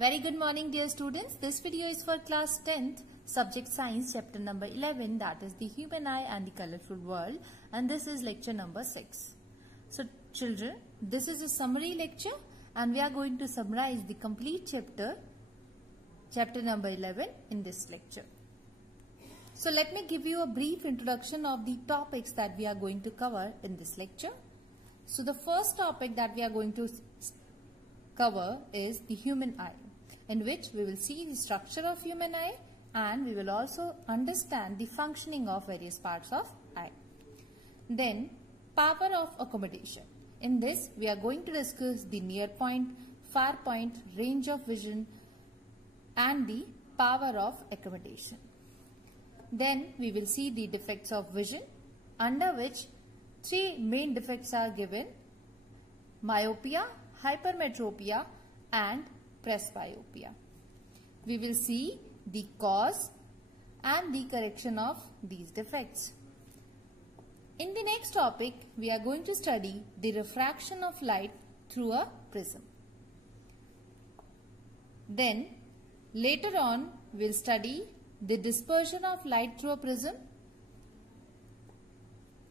Very good morning dear students. This video is for class 10th subject science chapter number 11, that is the human eye and the colorful world, and this is lecture number 6. So children, this is a summary lecture and we are going to summarize the complete chapter number 11 in this lecture. So let me give you a brief introduction of the topics that we are going to cover in this lecture. So the first topic that we are going to cover is the human eye, in which we will see the structure of human eye and we will also understand the functioning of various parts of eye. Then power of accommodation. In this we are going to discuss the near point, far point, range of vision and the power of accommodation. Then we will see the defects of vision, under which three main defects are given: myopia, hypermetropia and presbyopia. We will see the cause and the correction of these defects. In the next topic, we are going to study the refraction of light through a prism. Then later on, we will study the dispersion of light through a prism,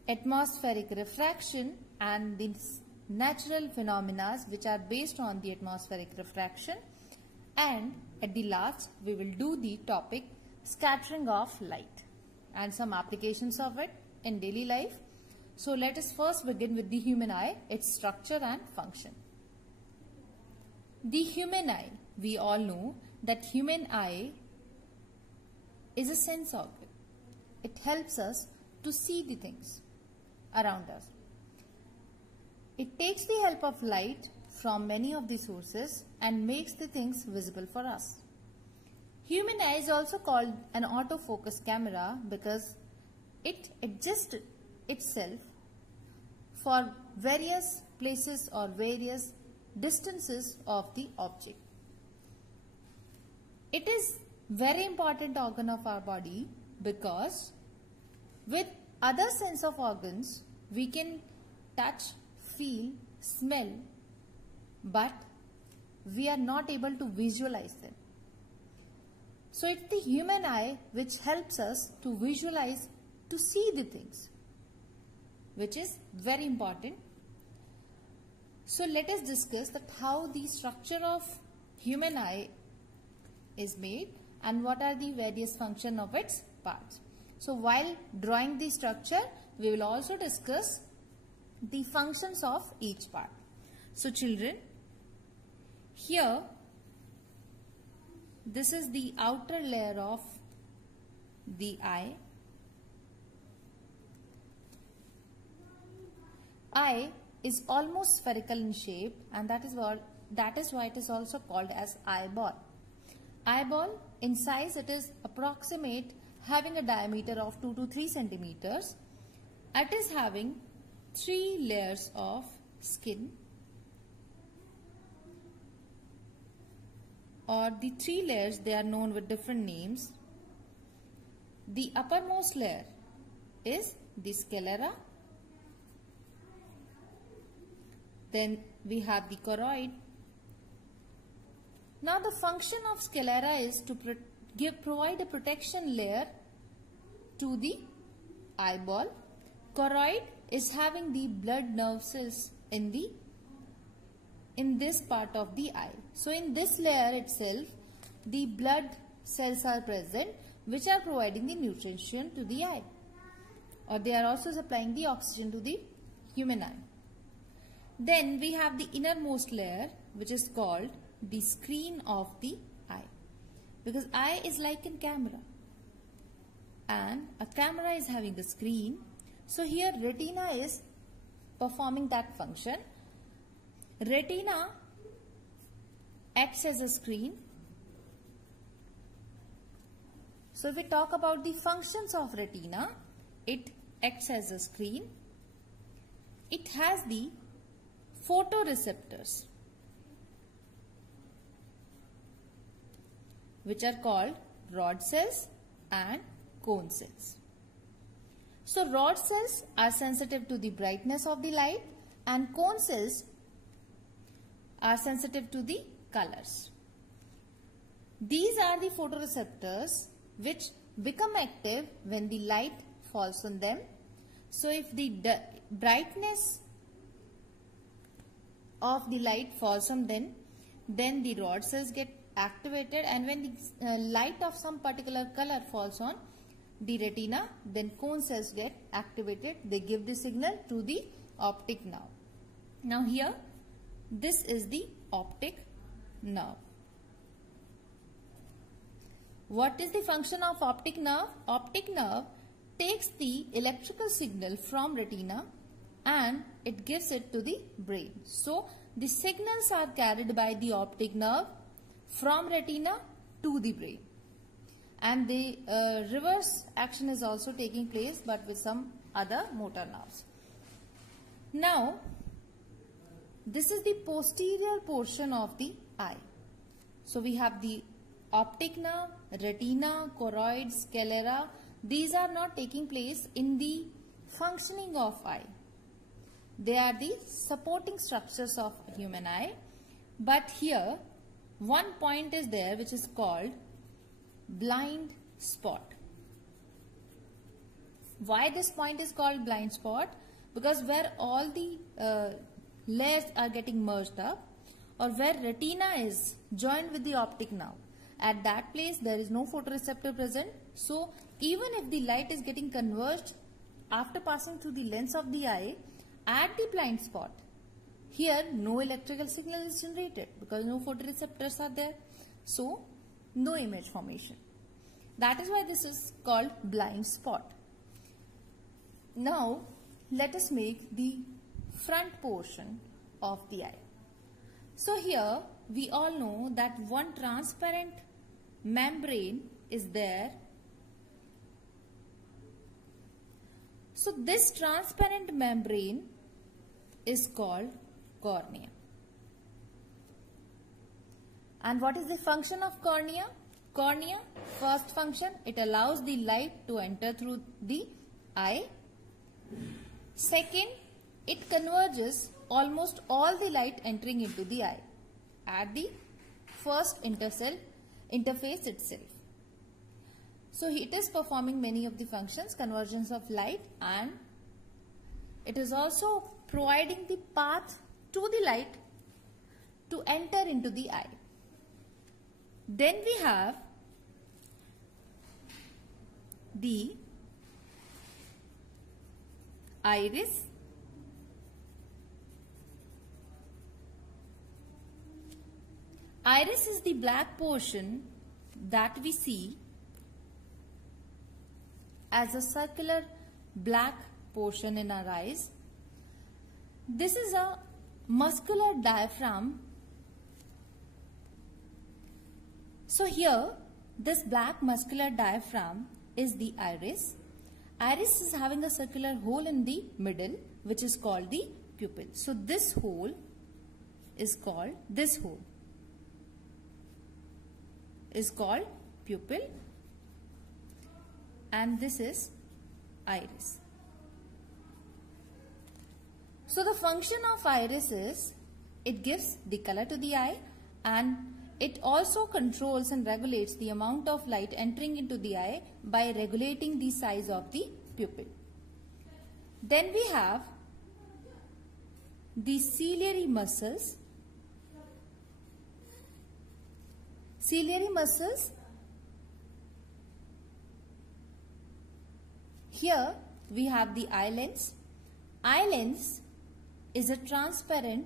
atmospheric refraction and the natural phenomena which are based on the atmospheric refraction, and at the last we will do the topic scattering of light and some applications of it in daily life. So let us first begin with the human eye, its structure and function. The human eye, we all know that human eye is a sense organ. It helps us to see the things around us. It takes the help of light from many of the sources and makes the things visible for us. Human eye is also called an autofocus camera because it adjusts itself for various places or various distances of the object. It is very important organ of our body because with other sense of organs we can touch, feel, smell, but we are not able to visualize them. So it's the human eye which helps us to visualize, to see the things, which is very important. So let us discuss that how the structure of human eye is made and what are the various functions of its parts. So while drawing the structure, we will also discuss the functions of each part. So children, here this is the outer layer of the eye. Eye is almost spherical in shape, and that is why it is also called as eyeball. Eyeball in size, it is approximate, having a diameter of 2 to 3 centimeters. It is having 3 layers of skin, or the 3 layers, they are known with different names. The uppermost layer is the sclera. Then we have the choroid. Now the function of sclera is to provide a protection layer to the eyeball. Choroid is having the blood nerve cells in this part of the eye. So in this layer itself, the blood cells are present which are providing the nutrition to the eye, or they are also supplying the oxygen to the human eye. Then we have the innermost layer which is called the screen of the eye, because eye is like a camera and a camera is having a screen. So here retina is performing that function. Retina acts as a screen. So if we talk about the functions of retina, it acts as a screen. It has the photoreceptors which are called rod cells and cone cells. So rod cells are sensitive to the brightness of the light and cone cells are sensitive to the colors. These are the photoreceptors which become active when the light falls on them. So if the brightness of the light falls on them, then the rod cells get activated, and when the light of some particular color falls on the retina, then cone cells get activated. They give the signal to the optic nerve. Now here, this is the optic nerve. What is the function of optic nerve? Optic nerve takes the electrical signal from retina and it gives it to the brain. So the signals are carried by the optic nerve from retina to the brain, and the reverse action is also taking place, but with some other motor nerves. Now this is the posterior portion of the eye. So we have the optic nerve, retina, choroid, sclera. These are not taking place in the functioning of eye. They are the supporting structures of human eye. But here one point is there which is called blind spot. Why this point is called blind spot? Because where all the layers are getting merged up, or where retina is joined with the optic nerve, at that place there is no photoreceptor present. So even if the light is getting converged after passing through the lens of the eye at the blind spot, here no electrical signal is generated because no photoreceptors are there. So no image formation. That is why this is called blind spot. Now let us make the front portion of the eye. So here we all know that one transparent membrane is there. So this transparent membrane is called cornea. And what is the function of cornea? Cornea, first function, it allows the light to enter through the eye. Second, it converges almost all the light entering into the eye at the first interface itself. So it is performing many of the functions, convergence of light, and it is also providing the path to the light to enter into the eye. Then we have the iris. Iris is the black portion that we see as a circular black portion in our eyes. This is a muscular diaphragm. So here, this black muscular diaphragm is the iris. Iris is having a circular hole in the middle, which is called the pupil. So this hole is called pupil, and this is iris. So the function of iris is it gives the color to the eye, and it also controls and regulates the amount of light entering into the eye by regulating the size of the pupil. Then we have the ciliary muscles. Ciliary muscles, here we have the eye lens. Eye lens is a transparent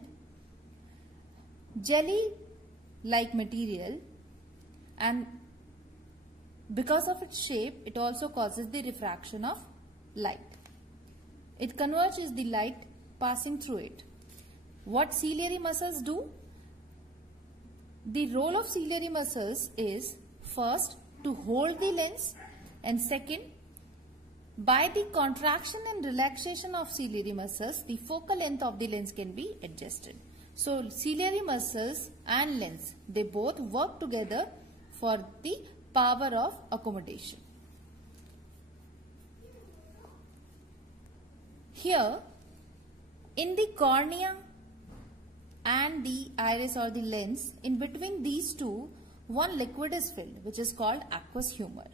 jelly-like material, and because of its shape, it also causes the refraction of light. It converges the light passing through it. What ciliary muscles do? The role of ciliary muscles is first to hold the lens, and second, by the contraction and relaxation of ciliary muscles, the focal length of the lens can be adjusted. So ciliary muscles and lens, they both work together for the power of accommodation. Here, in the cornea and the iris or the lens, in between these two, one liquid is filled, which is called aqueous humor.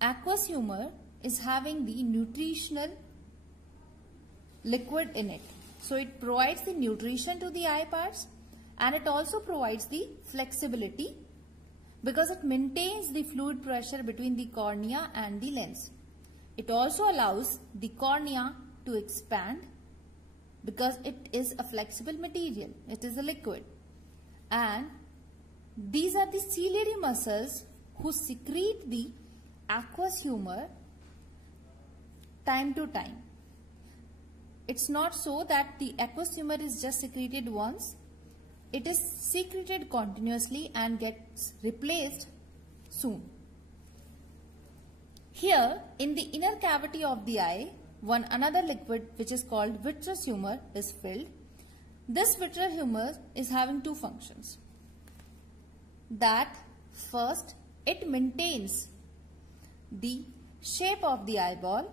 Aqueous humor is having the nutritional liquid in it. So it provides the nutrition to the eye parts, and it also provides the flexibility because it maintains the fluid pressure between the cornea and the lens. It also allows the cornea to expand because it is a flexible material. It is a liquid. And these are the ciliary muscles who secrete the aqueous humor time to time. It's not so that the aqueous humor is just secreted once. It is secreted continuously and gets replaced soon. Here in the inner cavity of the eye, another liquid which is called vitreous humor is filled. This vitreous humor is having two functions. That first, it maintains the shape of the eyeball.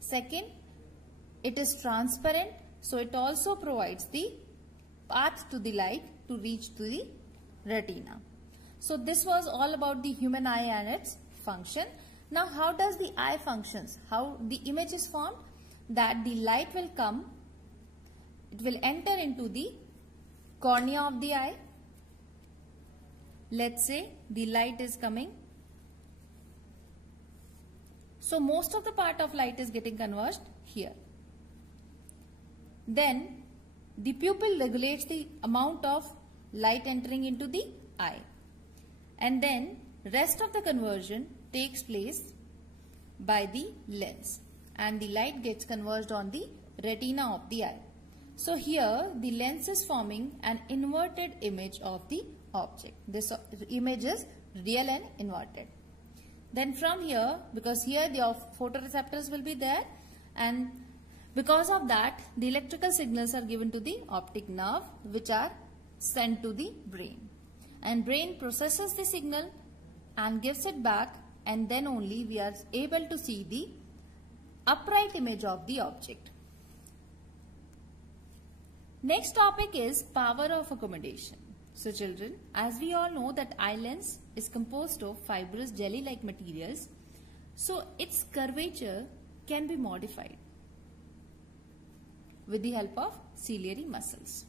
Second, it is transparent, so it also provides the path to the light to reach to the retina. So this was all about the human eye and its function. Now how does the eye functions? How the image is formed? That the light will come, it will enter into the cornea of the eye. Let's say the light is coming. So most of the part of light is getting converged here. Then the pupil regulates the amount of light entering into the eye. And then rest of the conversion takes place by the lens. And the light gets converged on the retina of the eye. So here the lens is forming an inverted image of the object. This image is real and inverted. Then from here, because here the photoreceptors will be there, and because of that the electrical signals are given to the optic nerve, which are sent to the brain. And brain processes the signal and gives it back, and then only we are able to see the upright image of the object. Next topic is power of accommodation. So children, as we all know that eye lens is composed of fibrous jelly-like materials, so its curvature can be modified with the help of ciliary muscles.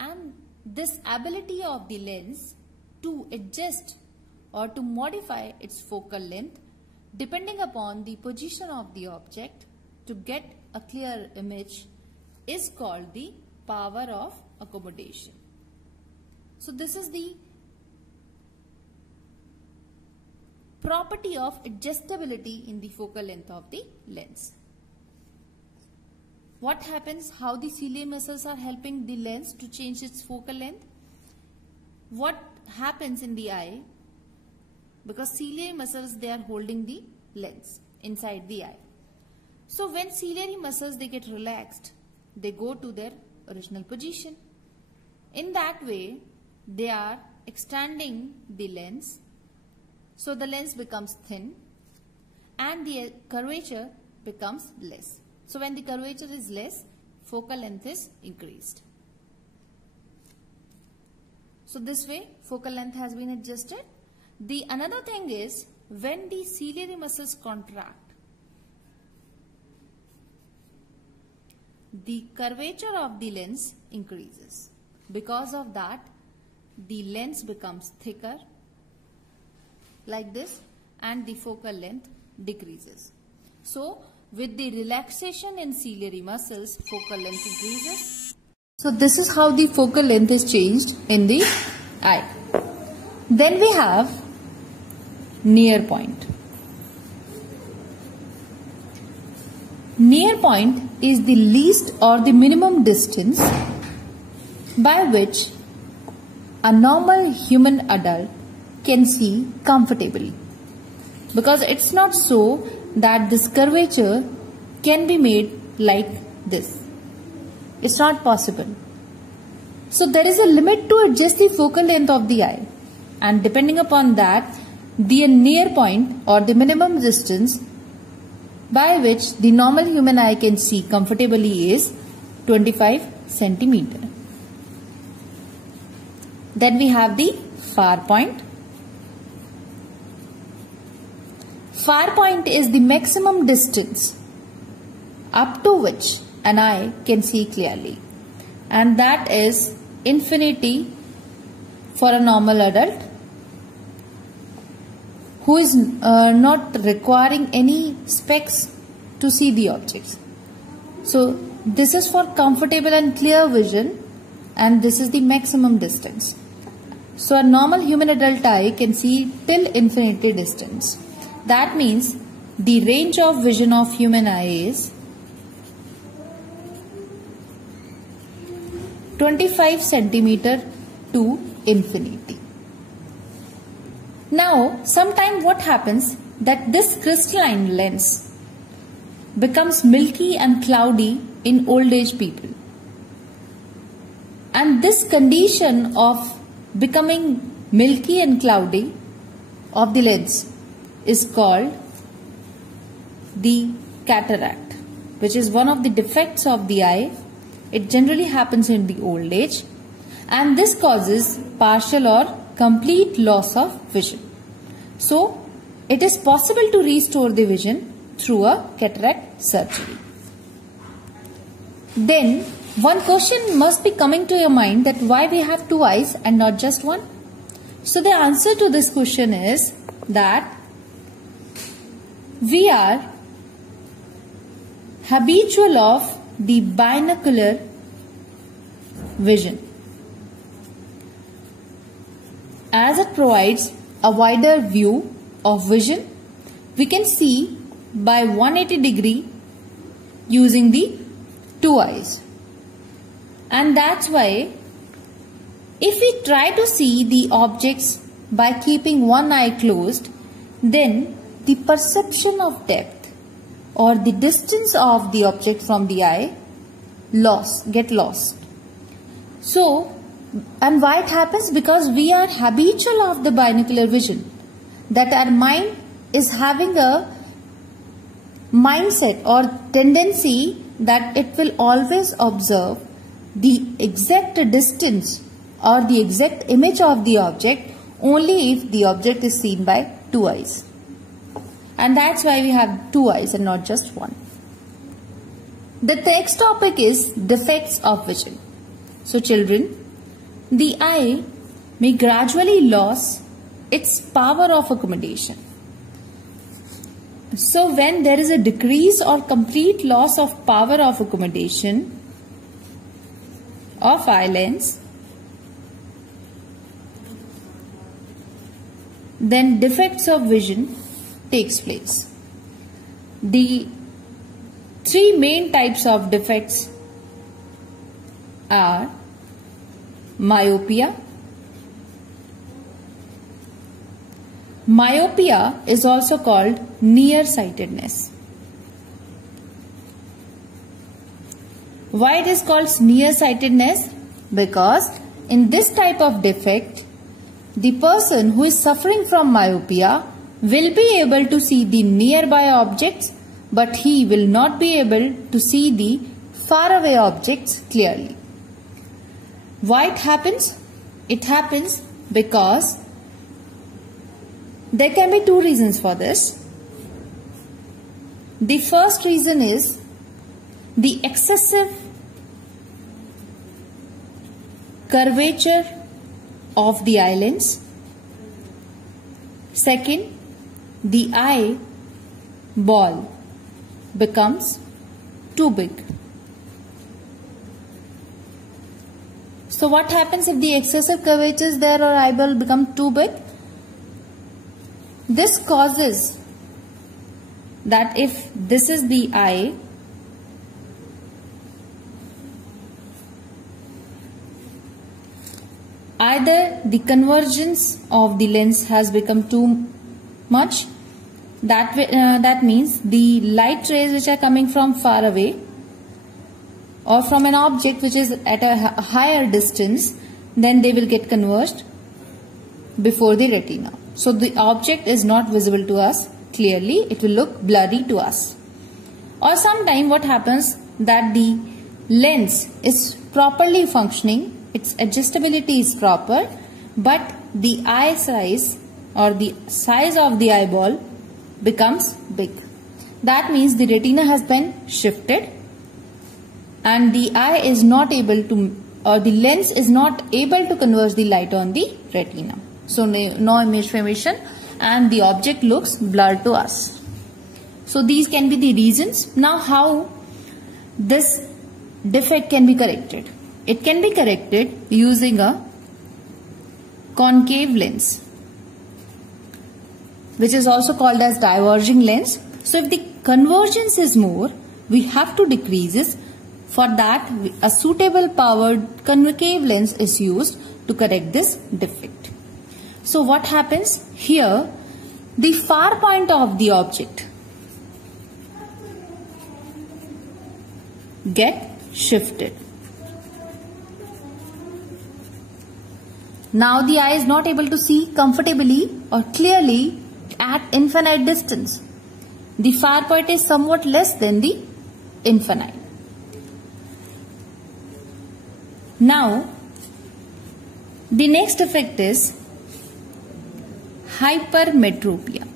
And this ability of the lens to adjust or to modify its focal length depending upon the position of the object to get a clear image is called the power of accommodation. So this is the property of adjustability in the focal length of the lens. What happens? How the ciliary muscles are helping the lens to change its focal length? What happens in the eye? Because ciliary muscles, they are holding the lens inside the eye. So when ciliary muscles, they get relaxed, they go to their original position. In that way, they are extending the lens. So the lens becomes thin and the curvature becomes less. So when the curvature is less, focal length is increased. So this way focal length has been adjusted. The another thing is when the ciliary muscles contract, the curvature of the lens increases. Because of that, the lens becomes thicker like this and the focal length decreases. So with the relaxation in ciliary muscles, focal length increases. So this is how the focal length is changed in the eye. Then we have near point. Near point is the least or the minimum distance by which a normal human adult can see comfortably. Because it's not so that this curvature can be made like this. It's not possible. So there is a limit to adjust the focal length of the eye, and depending upon that, the near point or the minimum distance by which the normal human eye can see comfortably is 25 centimeter. Then we have the far point. Far point is the maximum distance up to which an eye can see clearly, and that is infinity for a normal adult who is not requiring any specs to see the objects. So this is for comfortable and clear vision, and this is the maximum distance. So a normal human adult eye can see till infinity distance. That means the range of vision of human eye is 25 centimeter to infinity. Now, sometime what happens that this crystalline lens becomes milky and cloudy in old age people. And this condition of becoming milky and cloudy of the lens is called the cataract, which is one of the defects of the eye. It generally happens in the old age, and this causes partial or complete loss of vision. So, it is possible to restore the vision through a cataract surgery. Then, one question must be coming to your mind that why we have two eyes and not just one? So, the answer to this question is that we are habitual of the binocular vision, as it provides a wider view of vision. We can see by 180 degree using the two eyes, and that's why if we try to see the objects by keeping one eye closed, then the perception of depth or the distance of the object from the eye get lost. So, and why it happens? Because we are habitual of the binocular vision, that our mind is having a mindset or tendency that it will always observe the exact distance or the exact image of the object only if the object is seen by two eyes. And that's why we have two eyes and not just one. The next topic is defects of vision. So children, the eye may gradually lose its power of accommodation. So when there is a decrease or complete loss of power of accommodation of eye lens, then defects of vision takes place. The three main types of defects are myopia. Myopia is also called nearsightedness. Why it is called nearsightedness? Because in this type of defect, the person who is suffering from myopia will be able to see the nearby objects, but he will not be able to see the faraway objects clearly. Why it happens? It happens because there can be two reasons for this. The first reason is the excessive curvature of the eye lens. Second, the eye ball becomes too big. So what happens if the excessive curvature is there or eyeball become too big? This causes that if this is the eye, either the convergence of the lens has become too much, that means the light rays which are coming from far away or from an object which is at a higher distance, then they will get converged before the retina. So the object is not visible to us clearly, it will look blurry to us. Or sometime what happens that the lens is properly functioning, its adjustability is proper, but the eye size or the size of the eyeball becomes big. That means the retina has been shifted and the eye is not able to, or the lens is not able to converge the light on the retina. So no image formation and the object looks blurred to us. So these can be the reasons. Now how this defect can be corrected? It can be corrected using a concave lens, which is also called as diverging lens. So if the convergence is more, we have to decrease it. For that, a suitable powered concave lens is used to correct this defect. So what happens here? The far point of the object get shifted. Now the eye is not able to see comfortably or clearly at infinite distance. The far point is somewhat less than the infinite. Now, the next effect is hypermetropia,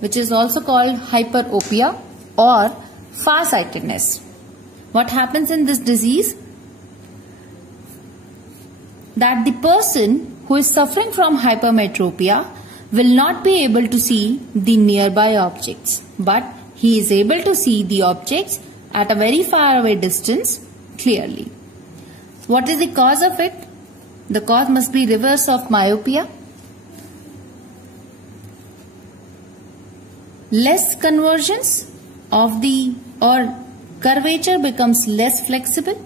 which is also called hyperopia or farsightedness. What happens in this disease? That the person who is suffering from hypermetropia will not be able to see the nearby objects, but he is able to see the objects at a very far away distance clearly. What is the cause of it? The cause must be reverse of myopia. Less convergence of the, or curvature becomes less flexible.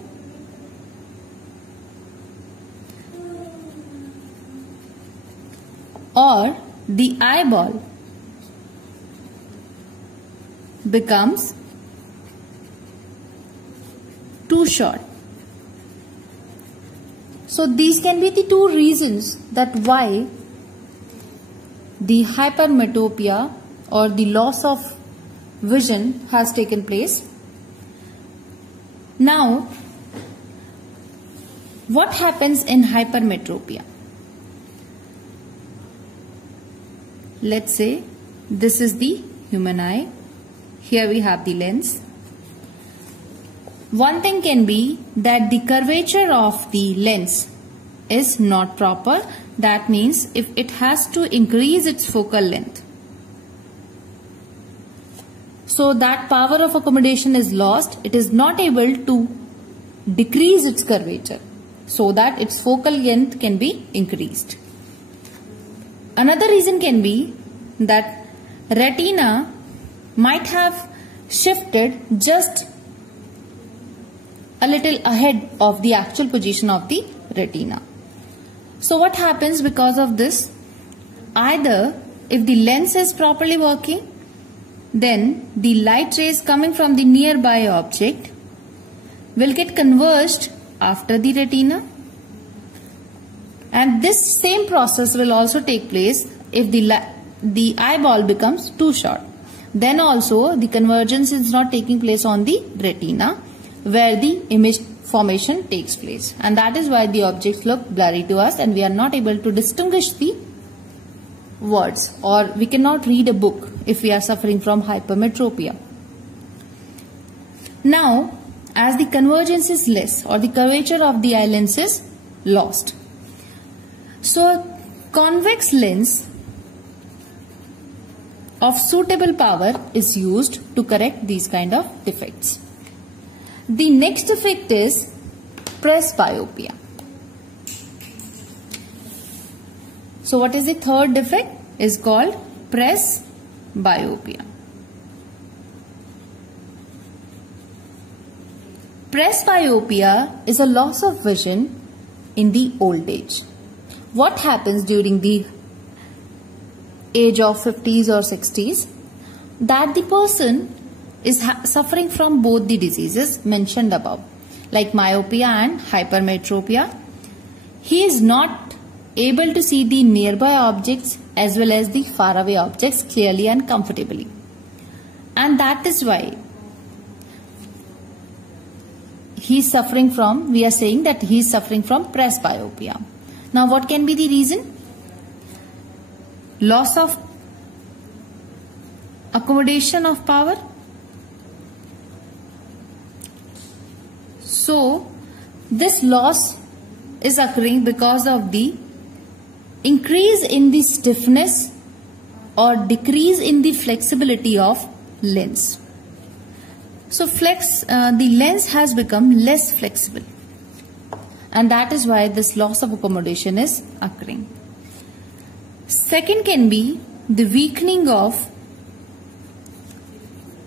Or the eyeball becomes too short. So these can be the two reasons that why the hypermetropia or the loss of vision has taken place. Now, what happens in hypermetropia? Let's say this is the human eye. Here we have the lens. One thing can be that the curvature of the lens is not proper. That means if it has to increase its focal length, so that power of accommodation is lost. It is not able to decrease its curvature so that its focal length can be increased. Another reason can be that retina might have shifted just a little ahead of the actual position of the retina. So what happens because of this? Either if the lens is properly working, then the light rays coming from the nearby object will get converged after the retina, and this same process will also take place if the eyeball becomes too short. Then also the convergence is not taking place on the retina where the image formation takes place, and that is why the objects look blurry to us and we are not able to distinguish the words, or we cannot read a book if we are suffering from hypermetropia. Now, as the convergence is less or the curvature of the eye lens is lost, so convex lens of suitable power is used to correct these kind of defects. The next defect is presbyopia. So what is the third defect? Is called presbyopia. Presbyopia is a loss of vision in the old age. What happens during the age of 50s or 60s? That the person is suffering from both the diseases mentioned above, like myopia and hypermetropia. He is not able to see the nearby objects as well as the faraway objects clearly and comfortably. And that is why he is suffering from, we are saying that he is suffering from presbyopia. Now what can be the reason? Loss of accommodation of power. So this loss is occurring because of the increase in the stiffness or decrease in the flexibility of lens. So the lens has become less flexible, and that is why this loss of accommodation is occurring. Second can be the weakening of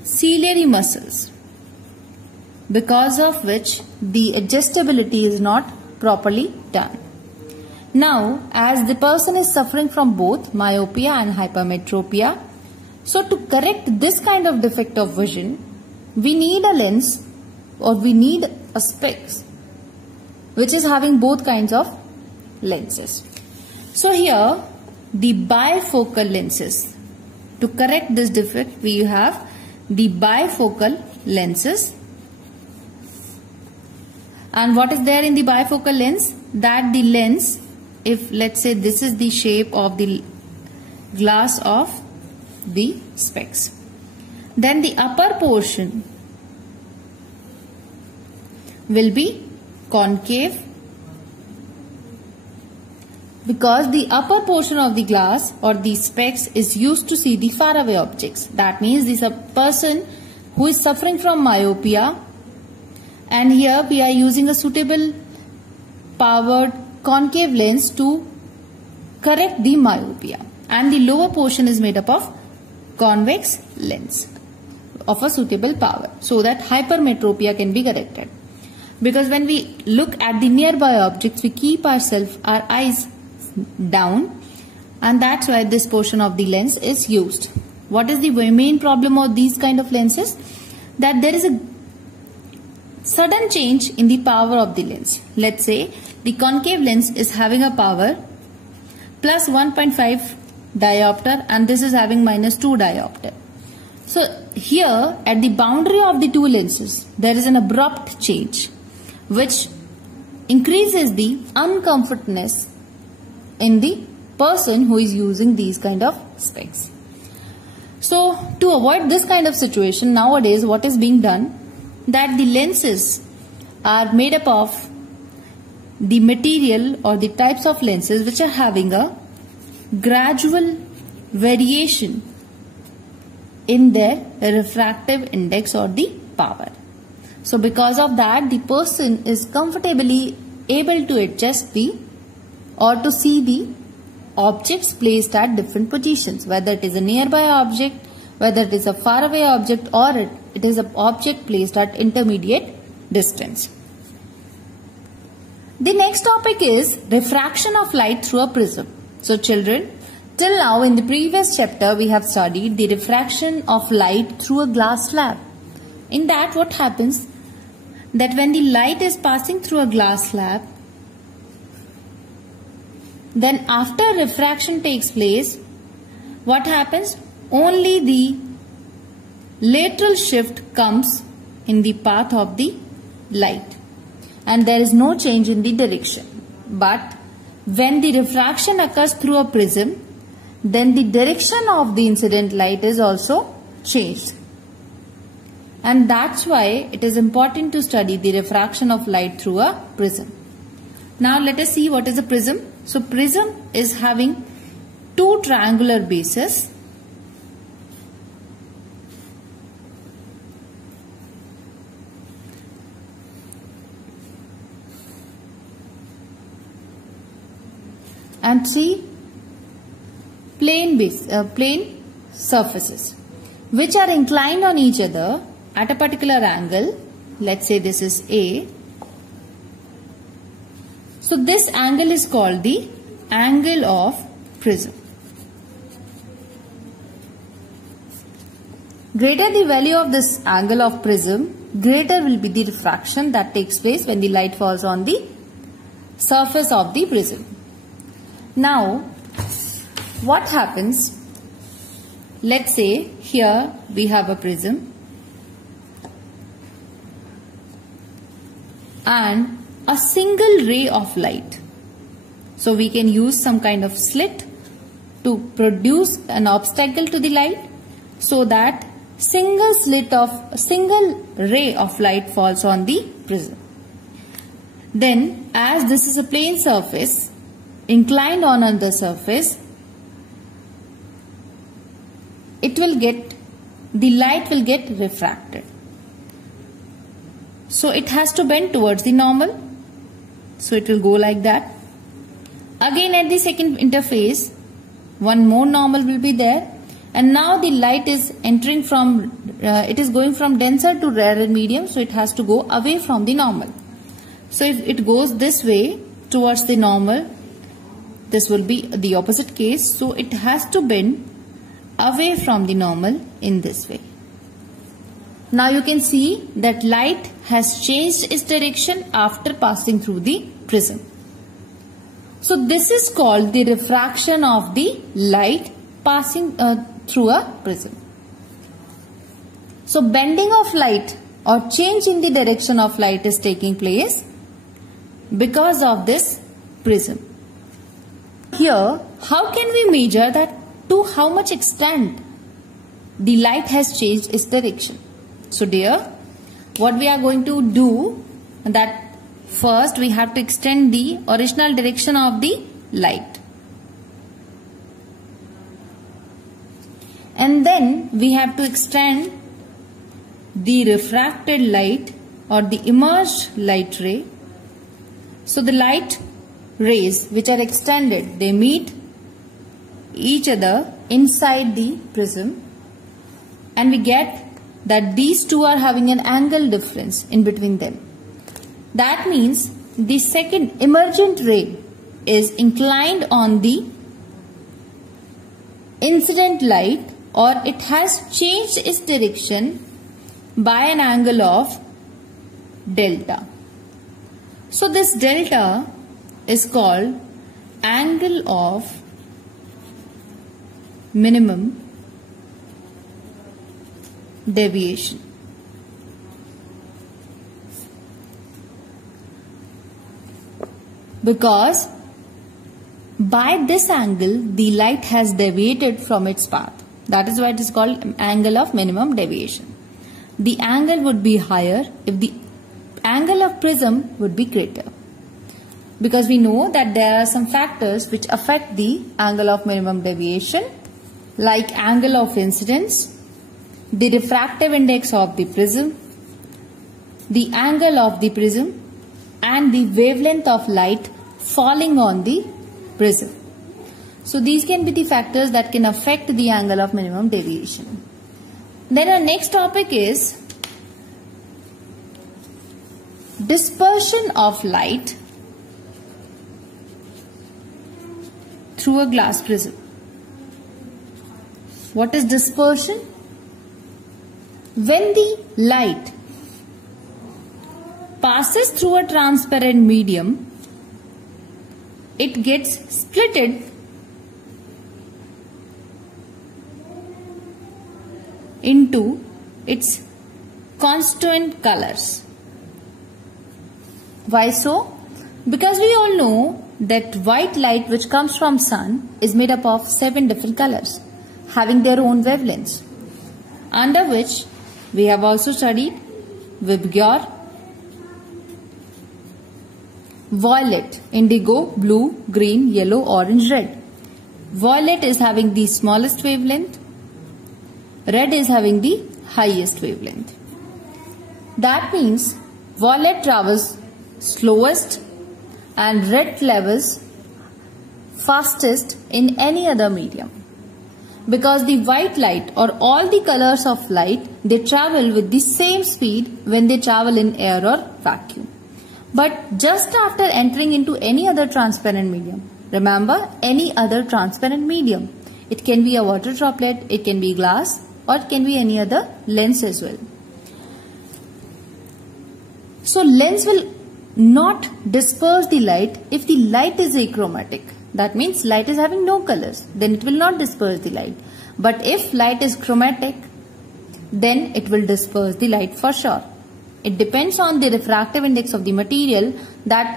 ciliary muscles, because of which the adjustability is not properly done. Now, as the person is suffering from both myopia and hypermetropia, so to correct this kind of defect of vision, we need a lens or we need a specs which is having both kinds of lenses. So here the bifocal lenses. To correct this defect, we have the bifocal lenses. And what is there in the bifocal lens? That the lens, if let's say this is the shape of the glass of the specs, then the upper portion will be concave, because the upper portion of the glass or the specs is used to see the faraway objects. That means this is a person who is suffering from myopia, and here we are using a suitable powered concave lens to correct the myopia, and the lower portion is made up of convex lens of a suitable power, so that hypermetropia can be corrected. Because when we look at the nearby objects, we keep our eyes down, and that's why this portion of the lens is used. What is the main problem of these kind of lenses? That there is a sudden change in the power of the lens. Let's say the concave lens is having a power plus 1.5 diopter and this is having minus 2 diopter. So here at the boundary of the two lenses, there is an abrupt change which increases the uncomfortness in the person who is using these kind of specs. So to avoid this kind of situation, nowadays what is being done, that the lenses are made up of the material or the types of lenses which are having a gradual variation in their refractive index or the power. So because of that, the person is comfortably able to adjust or to see the objects placed at different positions, whether it is a nearby object, whether it is a faraway object, or it is an object placed at intermediate distance. The next topic is refraction of light through a prism. So children, till now in the previous chapter we have studied the refraction of light through a glass slab. In that what happens? That when the light is passing through a glass slab, then after refraction takes place, what happens? Only the lateral shift comes in the path of the light and there is no change in the direction. But when the refraction occurs through a prism, then the direction of the incident light is also changed. And that's why it is important to study the refraction of light through a prism. Now let us see what is a prism. So prism is having two triangular bases. And three plane surfaces which are inclined on each other at a particular angle. Let's say this is A. So this angle is called the angle of prism. Greater the value of this angle of prism, greater will be the refraction that takes place when the light falls on the surface of the prism. Now, what happens? Let's say here we have a prism. and a single ray of light. So we can use some kind of slit to produce an obstacle to the light so that single ray of light falls on the prism. Then as this is a plane surface inclined on the surface, the light will get refracted. So it has to bend towards the normal. So it will go like that. Again at the second interface, one more normal will be there. And now the light is entering from, it is going from denser to rarer medium. So it has to go away from the normal. So if it goes this way towards the normal, this will be the opposite case. So it has to bend away from the normal in this way. Now you can see that light has changed its direction after passing through the prism. So this is called the refraction of the light passing through a prism. So bending of light or change in the direction of light is taking place because of this prism. Here, how can we measure that to how much extent the light has changed its direction? So dear, what we are going to do, that first we have to extend the original direction of the light. And then we have to extend the refracted light or the emerged light ray. So the light rays which are extended, they meet each other inside the prism, and we get that these two are having an angle difference in between them. That means the second emergent ray is inclined on the incident light, or it has changed its direction by an angle of delta. So this delta is called angle of minimum deviation. Because by this angle the light has deviated from its path. That is why it is called angle of minimum deviation. The angle would be higher if the angle of prism would be greater. Because we know that there are some factors which affect the angle of minimum deviation, like angle of incidence, the refractive index of the prism, the angle of the prism, and the wavelength of light falling on the prism. So these can be the factors that can affect the angle of minimum deviation. Then our next topic is dispersion of light through a glass prism. What is dispersion? When the light passes through a transparent medium, it gets splitted into its constituent colors. Why so? Because we all know that white light which comes from sun is made up of 7 different colors having their own wavelengths, under which we have also studied Vibgyor, violet, indigo, blue, green, yellow, orange, red. Violet is having the smallest wavelength, red is having the highest wavelength. That means violet travels slowest and red travels fastest in any other medium. Because the white light or all the colors of light, they travel with the same speed when they travel in air or vacuum. But just after entering into any other transparent medium, remember, any other transparent medium, it can be a water droplet, it can be glass, or it can be any other lens as well. So lens will not disperse the light if the light is achromatic. That means light is having no colors, then it will not disperse the light. But if light is chromatic, then it will disperse the light for sure. it depends on the refractive index of the material that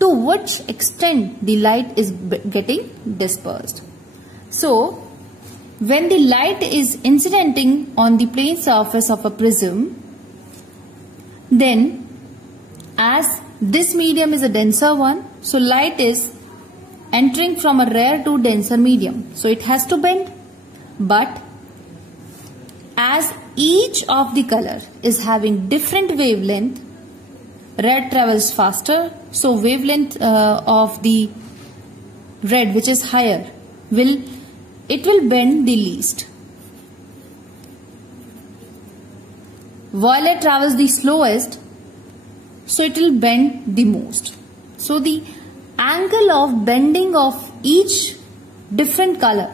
to which extent the light is getting dispersed. So, when the light is incidenting on the plane surface of a prism, then as this medium is a denser one, so light is entering from a rare to denser medium. So it has to bend. But as each of the color is having different wavelength, red travels faster, so wavelength of the red, which is higher, will bend the least. Violet travels the slowest, so it will bend the most. So the angle of bending of each different color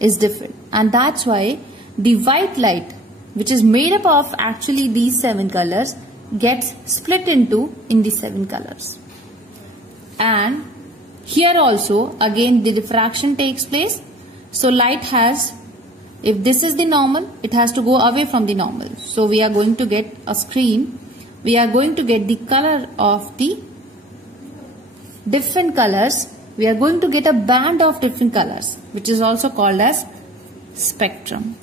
is different, and that's why the white light, which is made up of actually these 7 colors, gets split into in the 7 colors. And here also again the diffraction takes place. So light has, if this is the normal, it has to go away from the normal. So we are going to get a screen. We are going to get the color of the different colors. We are going to get a band of different colors, which is also called as spectrum.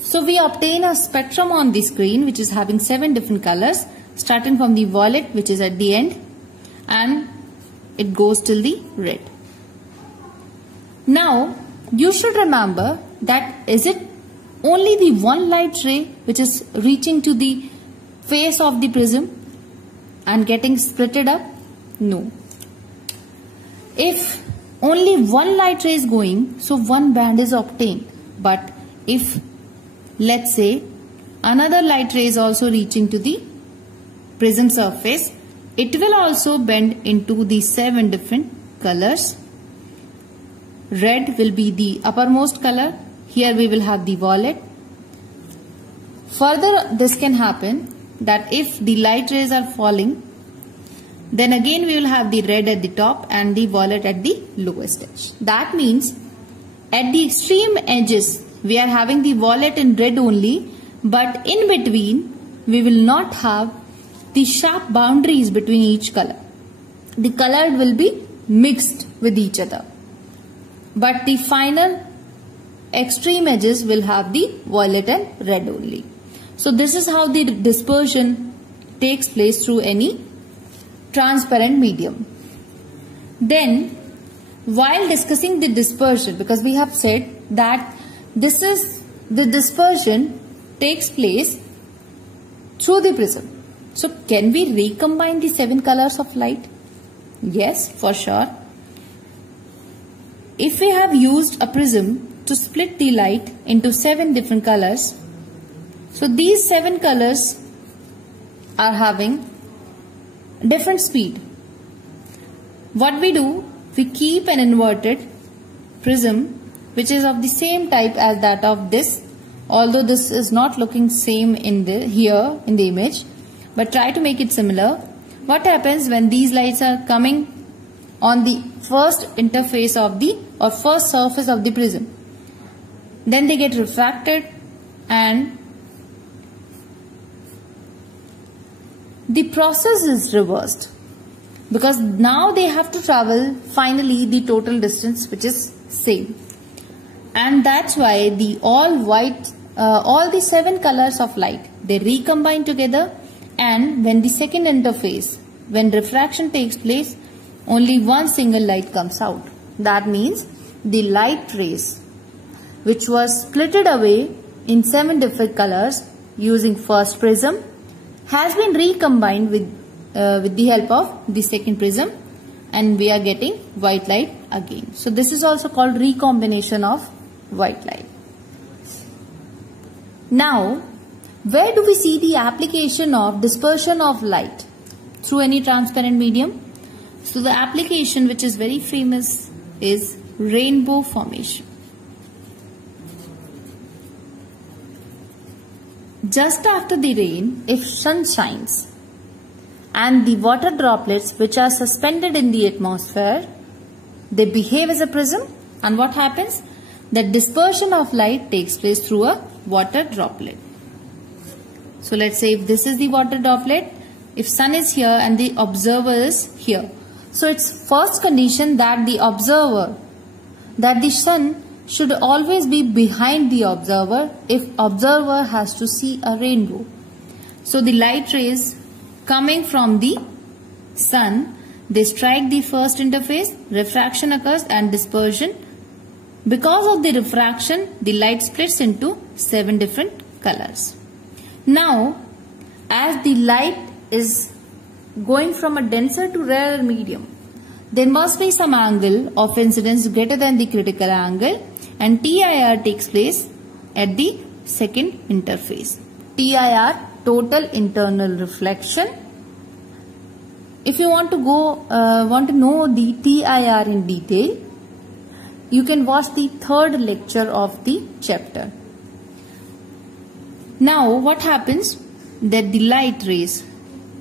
So we obtain a spectrum on the screen, which is having 7 different colors, starting from the violet, which is at the end, and it goes till the red. Now, you should remember that is it only the one light ray which is reaching to the face of the prism and getting splitted up? No. If only one light ray is going, so one band is obtained. But if, let's say, another light ray is also reaching to the prism surface, it will also bend into the 7 different colors. Red will be the uppermost color. Here we will have the violet. Further, this can happen that if the light rays are falling, then again we will have the red at the top and the violet at the lowest edge. That means at the extreme edges we are having the violet and red only, but in between we will not have the sharp boundaries between each color. The color will be mixed with each other, but the final extreme edges will have the violet and red only. So this is how the dispersion takes place through any transparent medium. Then, while discussing the dispersion, because we have said that this is the dispersion takes place through the prism. So can we recombine the 7 colors of light? Yes, for sure. If we have used a prism to split the light into 7 different colors, so these 7 colors are having different speed. What we do, we keep an inverted prism which is of the same type as that of this, although this is not looking same in the here in the image, but try to make it similar. What happens when these lights are coming on the first interface of the or first surface of the prism? Then they get refracted and the process is reversed, because now they have to travel finally the total distance which is same, and that's why the all the 7 colors of light, they recombine together, and when the second interface, when refraction takes place, only one single light comes out. That means the light rays which was splitted away in 7 different colors using first prism has been recombined with the help of the second prism, and we are getting white light again. So this is also called recombination of white light. Now, where do we see the application of dispersion of light through any transparent medium? So the application which is very famous is rainbow formation. Just after the rain, if sun shines and the water droplets which are suspended in the atmosphere, they behave as a prism, and what happens? The dispersion of light takes place through a water droplet. So let's say if this is the water droplet, if sun is here and the observer is here. So it's first condition that the sun should always be behind the observer if observer has to see a rainbow. So the light rays coming from the sun, they strike the first interface, refraction occurs and dispersion. Because of the refraction, the light splits into 7 different colors. Now, as the light is going from a denser to rarer medium, there must be some angle of incidence greater than the critical angle, and TIR takes place at the second interface. TIR, total internal reflection. If you want to know the TIR in detail, you can watch the third lecture of the chapter. Now what happens? That the light rays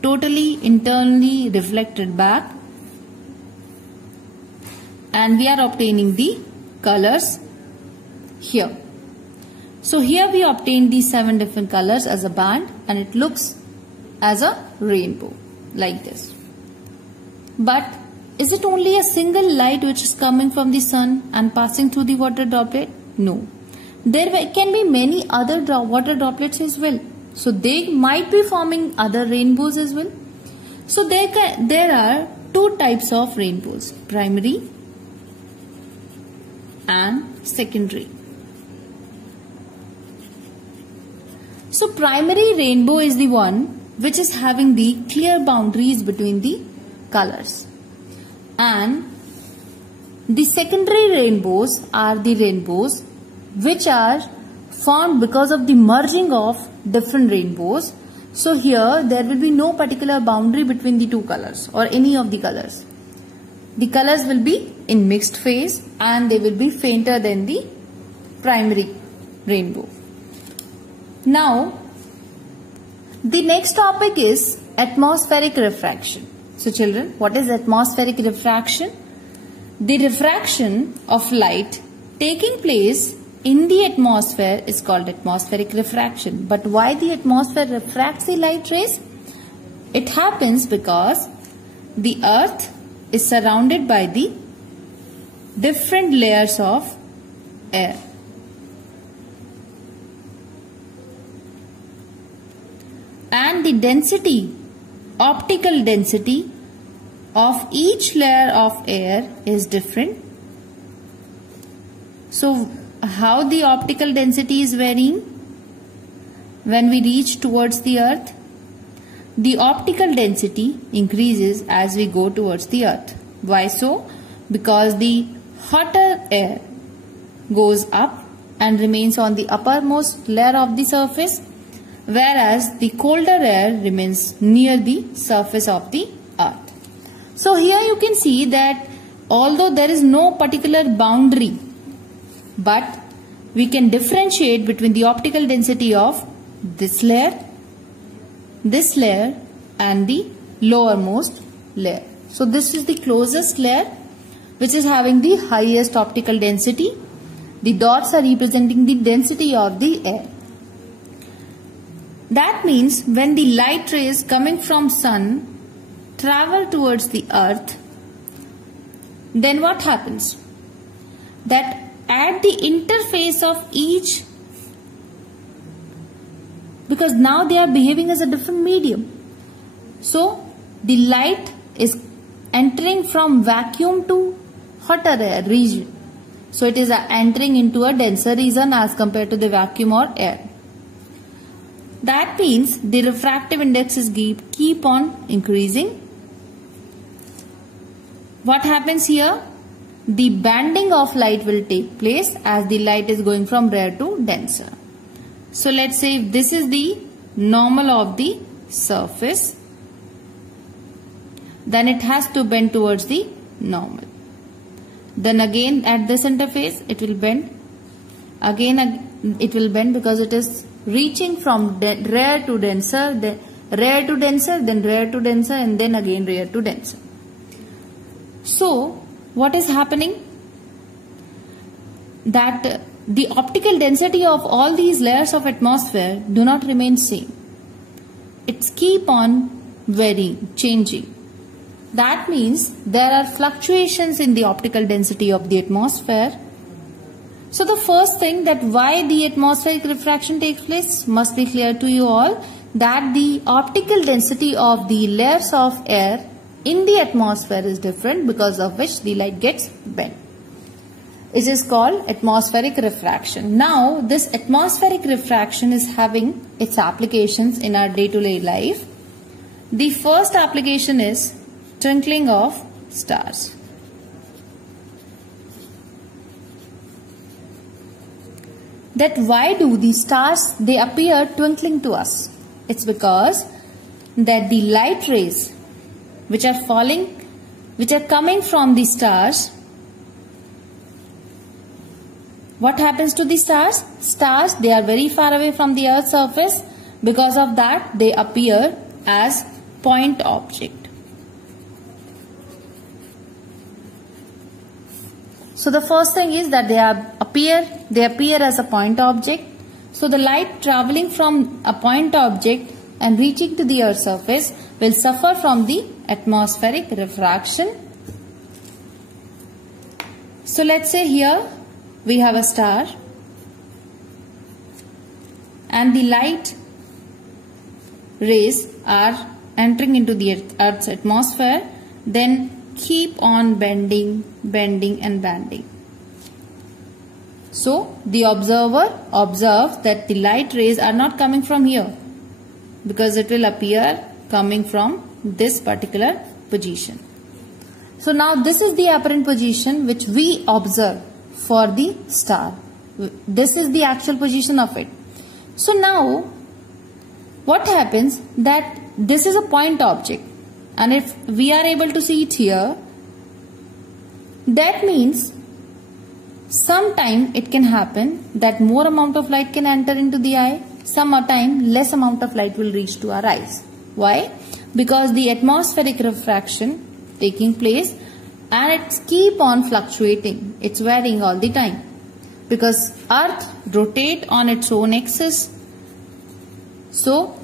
totally internally reflected back, and we are obtaining the colors here. So here we obtain these 7 different colors as a band, and it looks as a rainbow like this. But is it only a single light which is coming from the sun and passing through the water droplet? No. There can be many other water droplets as well. So they might be forming other rainbows as well. So there are 2 types of rainbows, primary and secondary. So primary rainbow is the one which is having the clear boundaries between the colors, and the secondary rainbows are the rainbows which are formed because of the merging of different rainbows. So here there will be no particular boundary between the 2 colors or any of the colors. The colors will be in mixed phase and they will be fainter than the primary rainbow. Now the next topic is atmospheric refraction. So children, what is atmospheric refraction? The refraction of light taking place in the atmosphere is called atmospheric refraction. But why the atmosphere refracts the light rays? It happens because the earth is surrounded by the different layers of air. And the density, optical density of each layer of air is different. So how the optical density is varying? When we reach towards the earth, the optical density increases as we go towards the earth. Why so? Because the hotter air goes up and remains on the uppermost layer of the surface, whereas the colder air remains near the surface of the earth. So here you can see that although there is no particular boundary, but we can differentiate between the optical density of this layer, and the lowermost layer. So this is the closest layer which is having the highest optical density. The dots are representing the density of the air. That means when the light rays coming from sun travel towards the earth, then what happens? That at the interface of each, because now they are behaving as a different medium, so the light is entering from vacuum to hotter air region. So it is entering into a denser region as compared to the vacuum or air. That means the refractive indexes keep on increasing. What happens here? The banding of light will take place as the light is going from rare to denser. So let's say if this is the normal of the surface, then it has to bend towards the normal. Then again at this interface it will bend. Again it will bend because it is reaching from rare to denser, then rare to denser, then rare to denser, and then again rare to denser. So what is happening? That the optical density of all these layers of atmosphere do not remain same. it's keep on varying, changing. That means there are fluctuations in the optical density of the atmosphere. So the first thing, that why the atmospheric refraction takes place must be clear to you all, that the optical density of the layers of air in the atmosphere is different, because of which the light gets bent. It is called atmospheric refraction. Now this atmospheric refraction is having its applications in our day-to-day life. The first application is twinkling of stars. That why do the stars, they appear twinkling to us? It's because that the light rays which are coming from the stars, what happens to the stars? Stars, they are very far away from the Earth's surface. Because of that, they appear as point object. So the first thing is that they appear as a point object. So the light traveling from a point object and reaching to the Earth's surface will suffer from the atmospheric refraction. So let's say here we have a star and the light rays are entering into the Earth's atmosphere, then keep on bending and bending. So the observer observes that the light rays are not coming from here, because it will appear coming from this particular position. So now this is the apparent position which we observe for the star. This is the actual position of it. So now what happens, that this is a point object, and if we are able to see it here, that means sometime it can happen that more amount of light can enter into the eye, sometime less amount of light will reach to our eyes. Why? Because the atmospheric refraction taking place and it's keep on fluctuating. It's varying all the time. Because Earth rotates on its own axis. So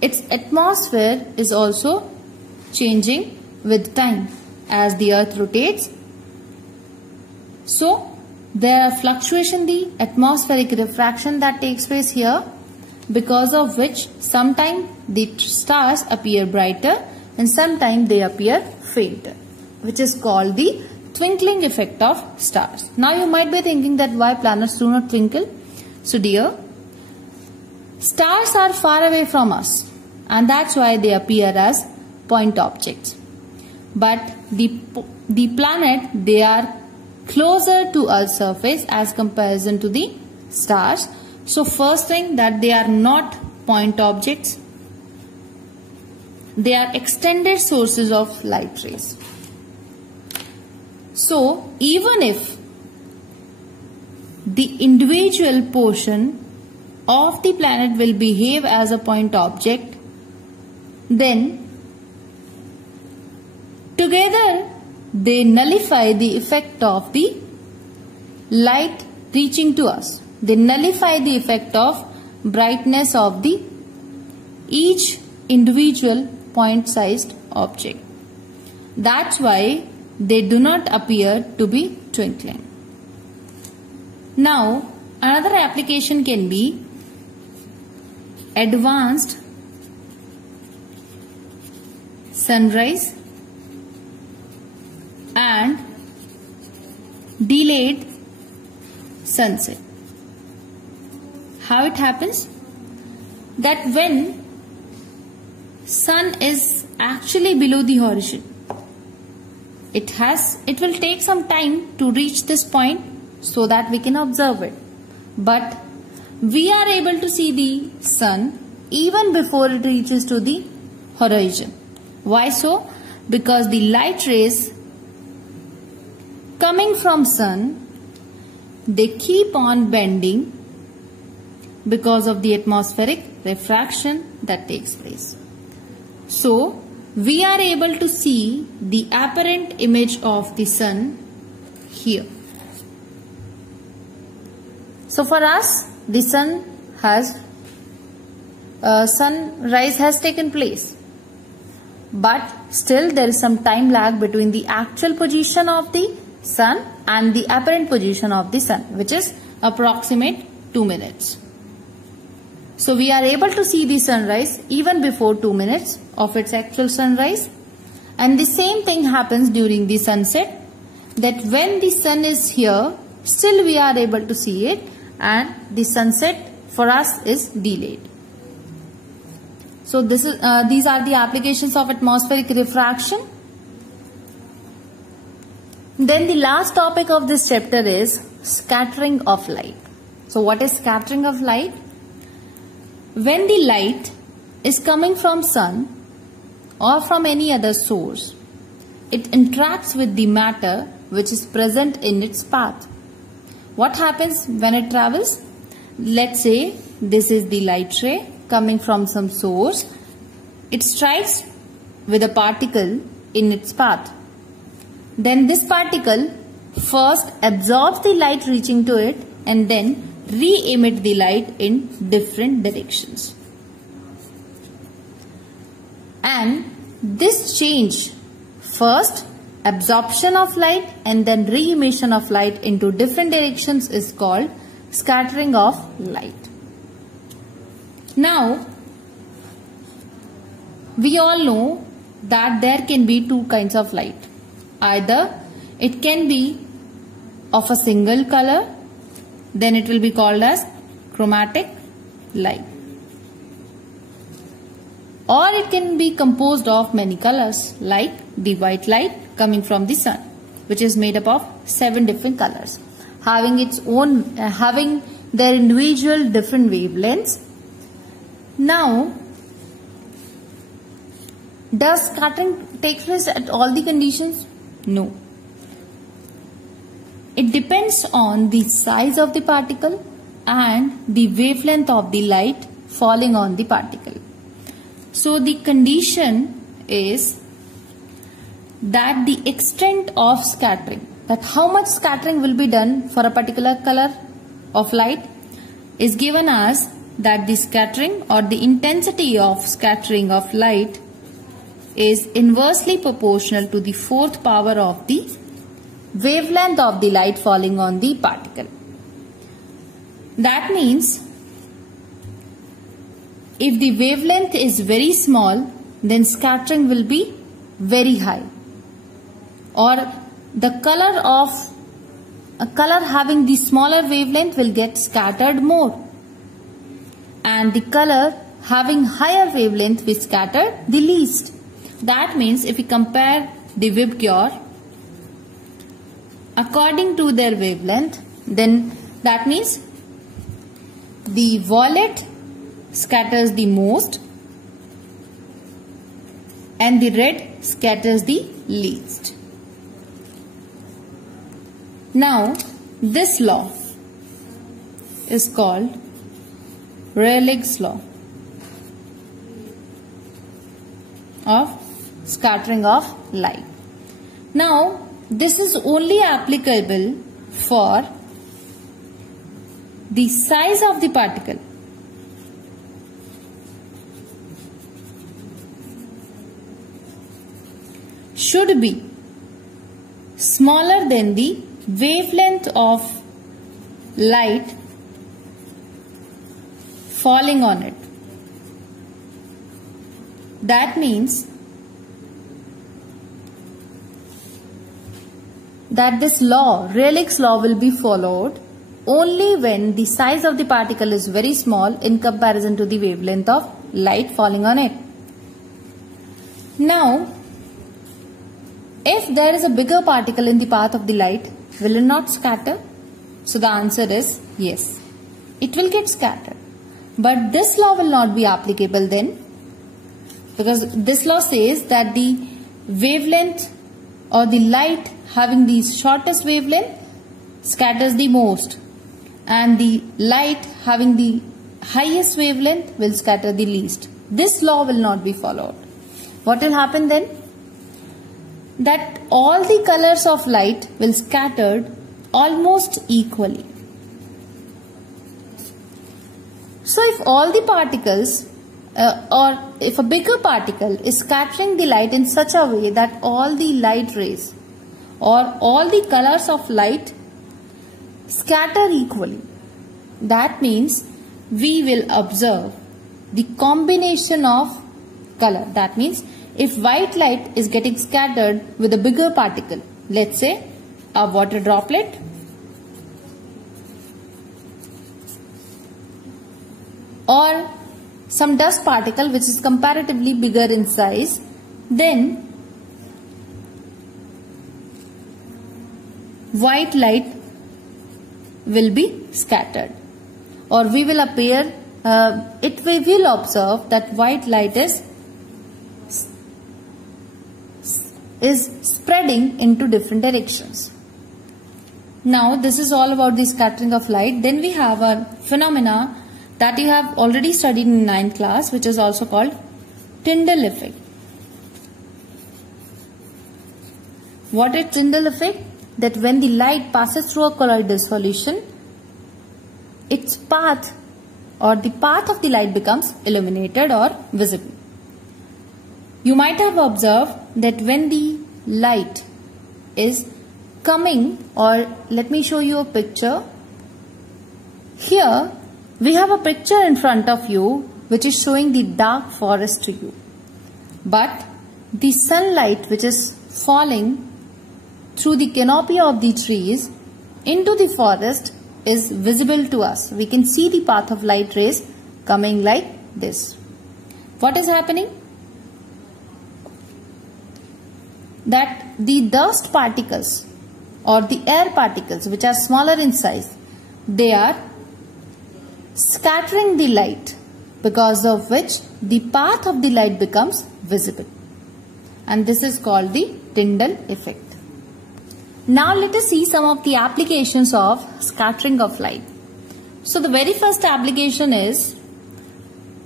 its atmosphere is also changing with time as the Earth rotates. So there are fluctuation in the atmospheric refraction that takes place here, because of which sometimes the stars appear brighter and sometimes they appear fainter, which is called the twinkling effect of stars. Now you might be thinking that why planets do not twinkle. So dear, stars are far away from us and that's why they appear as point objects. But the planet, they are closer to Earth's surface as comparison to the stars. So first thing, that they are not point objects. They are extended sources of light rays. So even if the individual portion of the planet will behave as a point object, then together they nullify the effect of the light reaching to us. They nullify the effect of brightness of the each individual point-sized object. That's why they do not appear to be twinkling. Now, another application can be advanced sunrise and delayed sunset. How it happens? That when sun is actually below the horizon, it will take some time to reach this point so that we can observe it. But we are able to see the sun even before it reaches to the horizon. Why so? Because the light rays coming from sun, they keep on bending because of the atmospheric refraction that takes place. So we are able to see the apparent image of the sun here. So for us, the sun has sunrise has taken place. But still there is some time lag between the actual position of the sun and the apparent position of the sun, which is approximate 2 minutes. So we are able to see the sunrise even before 2 minutes of its actual sunrise. And the same thing happens during the sunset, that when the sun is here, still we are able to see it, and the sunset for us is delayed. So these are the applications of atmospheric refraction. Then the last topic of this chapter is scattering of light. So what is scattering of light? When the light is coming from sun or from any other source, it interacts with the matter which is present in its path. What happens when it travels? Let's say this is the light ray coming from some source. It strikes with a particle in its path. Then this particle first absorbs the light reaching to it and then re-emit the light in different directions. And this change, first absorption of light and then re-emission of light into different directions, is called scattering of light. Now, we all know that there can be two kinds of light. Either it can be of a single color, then it will be called as chromatic light. Or it can be composed of many colors, like the white light coming from the sun, which is made up of 7 different colors, having their individual different wavelengths. Now, does scattering take place at all the conditions? No. It depends on the size of the particle and the wavelength of the light falling on the particle. So the condition is that the extent of scattering, that how much scattering will be done for a particular color of light, is given as that the scattering or the intensity of scattering of light is inversely proportional to the 4th power of the wavelength of the light falling on the particle. That means if the wavelength is very small, then scattering will be very high, or the color of a color having the smaller wavelength will get scattered more, and the color having higher wavelength will scatter the least. That means if we compare the VIBGYOR according to their wavelength, then that means the violet scatters the most and the red scatters the least. Now, this law is called Rayleigh's law of scattering of light. Now, this is only applicable for the size of the particle. Should be smaller than the wavelength of light falling on it. That means that this law, Rayleigh's law, will be followed only when the size of the particle is very small in comparison to the wavelength of light falling on it. Now, if there is a bigger particle in the path of the light, will it not scatter? So the answer is yes, it will get scattered. But this law will not be applicable then, because this law says that the wavelength or the light having the shortest wavelength scatters the most, and the light having the highest wavelength will scatter the least. This law will not be followed. What will happen then? That all the colors of light will scattered almost equally. So if all the particles or if a bigger particle is scattering the light in such a way that all the light rays or all the colors of light scatter equally, that means we will observe the combination of color. That means if white light is getting scattered with a bigger particle, let's say a water droplet, or some dust particle which is comparatively bigger in size, then white light will be scattered, or we will we will observe that white light is spreading into different directions. Now this is all about the scattering of light. Then we have a phenomena that you have already studied in 9th class, which is also called Tyndall effect. What is Tyndall effect? That when the light passes through a colloidal solution, its path or the path of the light becomes illuminated or visible. You might have observed that when the light is coming, or let me show you a picture. Here we have a picture in front of you which is showing the dark forest to you. But the sunlight which is falling through the canopy of the trees into the forest is visible to us. We can see the path of light rays coming like this. What is happening? That the dust particles or the air particles which are smaller in size, they are scattering the light, because of which the path of the light becomes visible, and this is called the Tyndall effect. Now let us see some of the applications of scattering of light. So the very first application is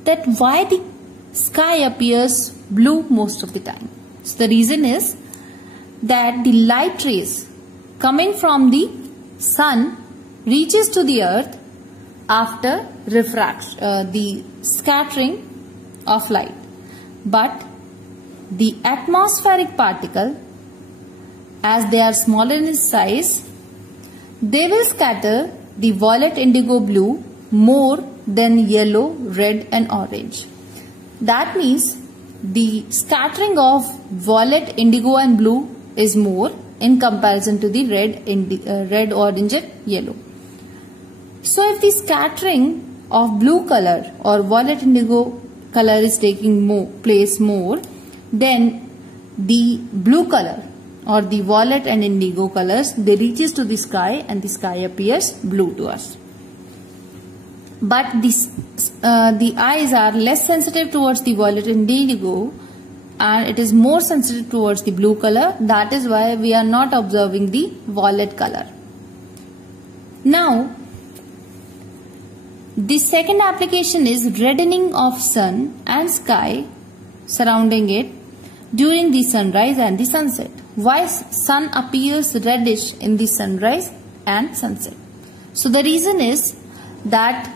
that why the sky appears blue most of the time. So the reason is that the light rays coming from the sun reaches to the earth after the scattering of light. But the atmospheric particle, as they are smaller in size, they will scatter the violet, indigo, blue more than yellow, red and orange. That means the scattering of violet, indigo and blue is more in comparison to the red, orange and yellow. So if the scattering of blue color or violet, indigo color is taking place more, then the blue color or the violet and indigo colors, they reaches to the sky and the sky appears blue to us. But the eyes are less sensitive towards the violet and indigo, and it is more sensitive towards the blue color. That is why we are not observing the violet color. Now the second application is reddening of sun and sky surrounding it during the sunrise and the sunset. Why sun appears reddish in the sunrise and sunset? So the reason is that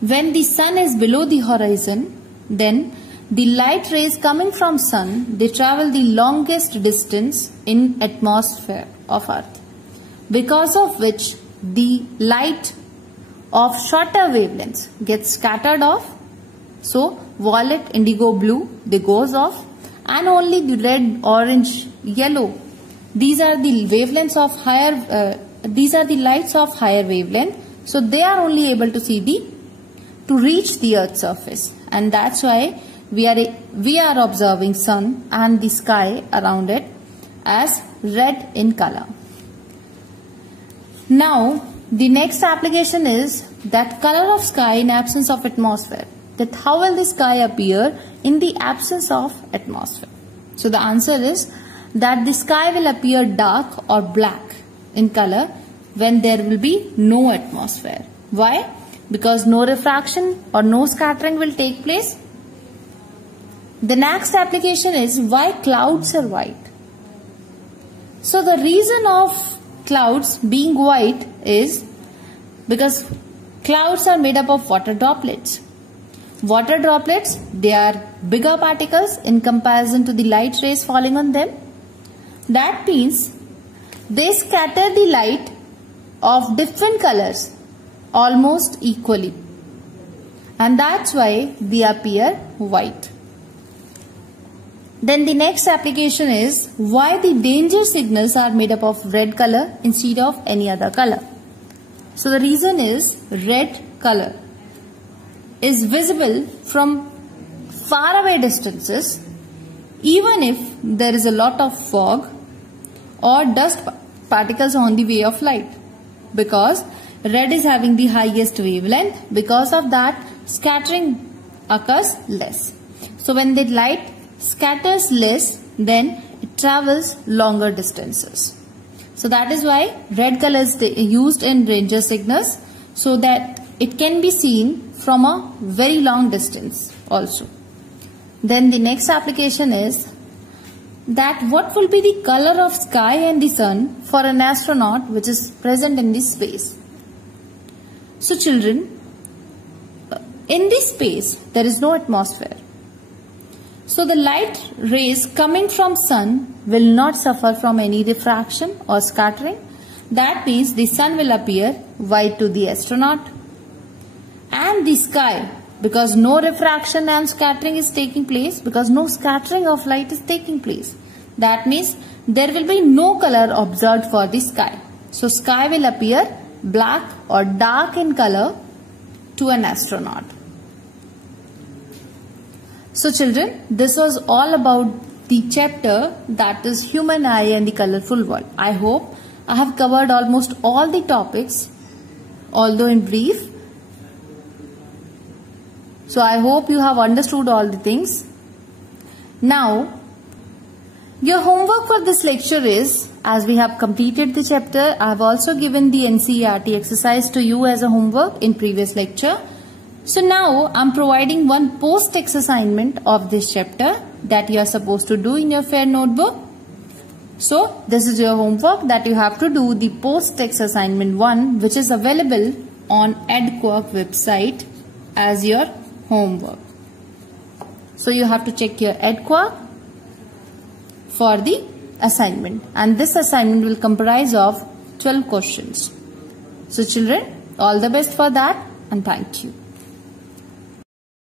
when the sun is below the horizon, then the light rays coming from sun, they travel the longest distance in atmosphere of earth, because of which the light of shorter wavelengths gets scattered off. So violet, indigo, blue, they goes off, and only the red, orange, yellow, these are the wavelengths of higher these are the lights of higher wavelength, so they are only able to reach the earth's surface, and that's why we are observing sun and the sky around it as red in color. Now the next application is that color of sky in absence of atmosphere. That how will the sky appear in the absence of atmosphere? So the answer is that the sky will appear dark or black in color when there will be no atmosphere. Why? Because no refraction or no scattering will take place. The next application is why clouds are white. So the reason of clouds being white is because clouds are made up of water droplets. Water droplets, they are bigger particles in comparison to the light rays falling on them. That means they scatter the light of different colors almost equally. And that's why they appear white. Then the next application is why the danger signals are made up of red color instead of any other color. So the reason is red color is visible from far away distances even if there is a lot of fog or dust particles on the way of light, because red is having the highest wavelength. Because of that, scattering occurs less. So when the light scatters less, then it travels longer distances. So that is why red color is used in danger signals, so that it can be seen from a very long distance also. Then the next application is that what will be the color of sky and the sun for an astronaut which is present in this space. So children, in this space there is no atmosphere. So the light rays coming from sun will not suffer from any diffraction or scattering. That means the sun will appear white to the astronaut. And the sky, because no refraction and scattering is taking place, because no scattering of light is taking place, that means there will be no color observed for the sky. So sky will appear black or dark in color to an astronaut. So children, this was all about the chapter that is human eye and the colorful world. I hope I have covered almost all the topics, although in brief. So I hope you have understood all the things. Now, your homework for this lecture is, as we have completed the chapter, I have also given the NCERT exercise to you as a homework in previous lecture. So now I am providing one post-text assignment of this chapter that you are supposed to do in your fair notebook. So this is your homework that you have to do the post-text assignment 1, which is available on EdQuark website as your homework. So you have to check your EdQuark for the assignment, and this assignment will comprise of 12 questions. So children, all the best for that, and thank you.